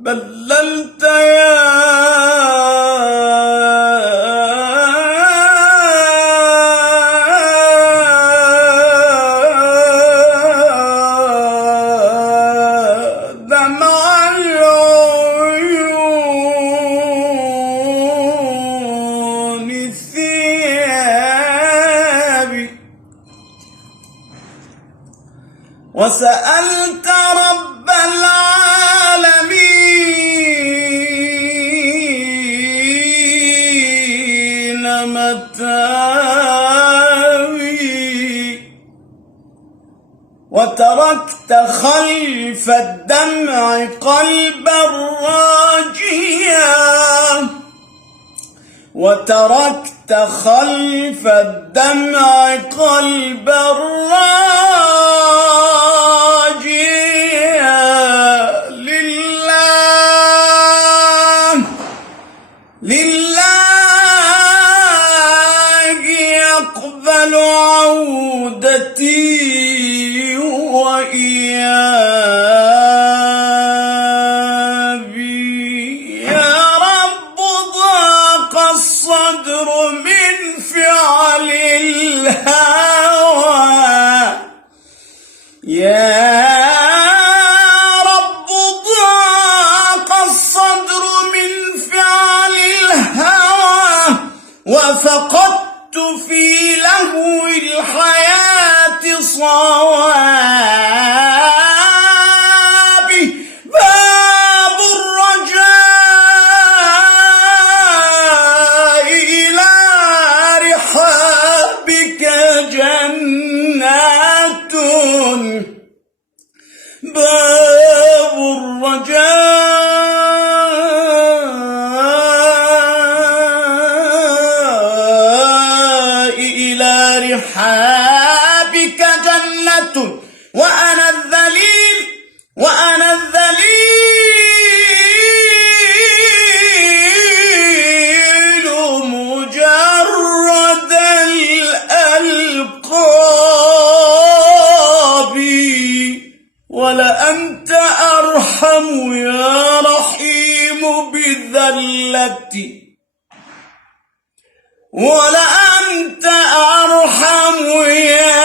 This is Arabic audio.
بللت يا دمع العيون ثيابي، وسألت رب العالمين متاوي، وتركت خلف الدمع قلبا راجيا، وتركت خلف الدمع قلبا راجيا. لله يقبل عودتي وإيابي. يا رب ضاق الصدر من فعل الهوى، يا رب ضاق الصدر من فعل الهوى، وفقدت في لهو الحياة صوابي. باب الرجاء إلى رحابك جنات، باب الرجاء إلى رحابك جنة، وأنا الذليل مجرد الألقاب. ولأنت أرحم يا رحيم بذلتي، ولأنت أرحم يا